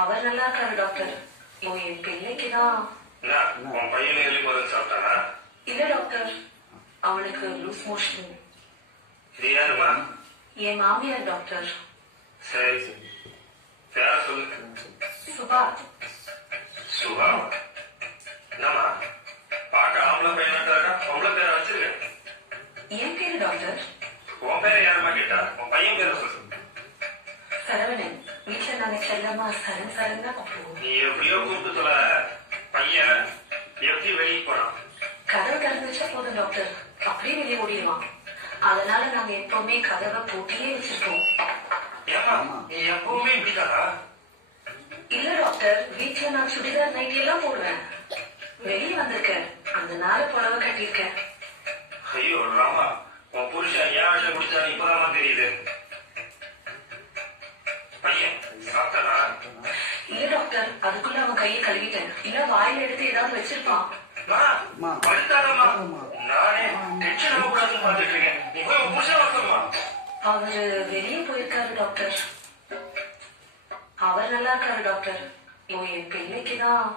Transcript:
அவர் நல்லா இருக்காரு டாக்டர். என் பிள்ளைக்குதான். உன் பையன் எலி மருந்து சாப்பிட்டானா? இல்ல டாக்டர், அவனுக்கு லூஸ் மோஷன். இது யாருமா? என் மாமியார் டாக்டர். சரி பேர சொல்லு. சுபா. சுபா? என்னம்மா பார்க்க ஆம்பளை பையனா இருக்கா? பொம்பளை பேரை வச்சிருக்க. என் பேரு டாக்டர். உன் பேரை யாருமா கேட்டா? உன் பையன் பேரை சொல்லு. சரவணன். வீட்டுல நாங்க செல்லமா சரண் சரண் தான் கூப்பிடுவோம். நீ எப்படியோ கூப்பிட்டு சொல்ல. பையன் எப்படி வெளியே போனான்? கதவை திறந்து வச்சா போதும் டாக்டர், அப்படியே வெளியே ஓடிடுவான். அதனால நாங்க எப்பவுமே கதவை பூட்டியே வச்சிருக்கோம். ஏமா நீ எப்பவுமே இப்படிதானா? இல்ல டாக்டர், வீட்டுல நான் சுடிதார் நைட்டி எல்லாம் போடுவேன். வெளியே வந்திருக்கேன், அதனால புடவை கட்டியிருக்கேன். ஐயோ ராமா, உன் புருஷன் ஏன் விஷயம் குடிச்சான்னு இப்பதான் தெரியுது. பையன் சாப்பிட்டானா? இல்ல டாக்டர், அதுக்குள்ள அவன் கையை கழுவிட்டேன். இல்ல வாயில எடுத்து ஏதாவது வச்சிருப்பான். நானே டென்ஷன் ஆகக்கூடாதுன்னு பார்த்துட்டு இருக்கேன். நீ போய் உன் புருஷன் வரணுமா? அவரு வெளியே போயிருக்காரு டாக்டர். அவர் நல்லா இருக்காரு டாக்டர். என் பிள்ளைக்குதான்.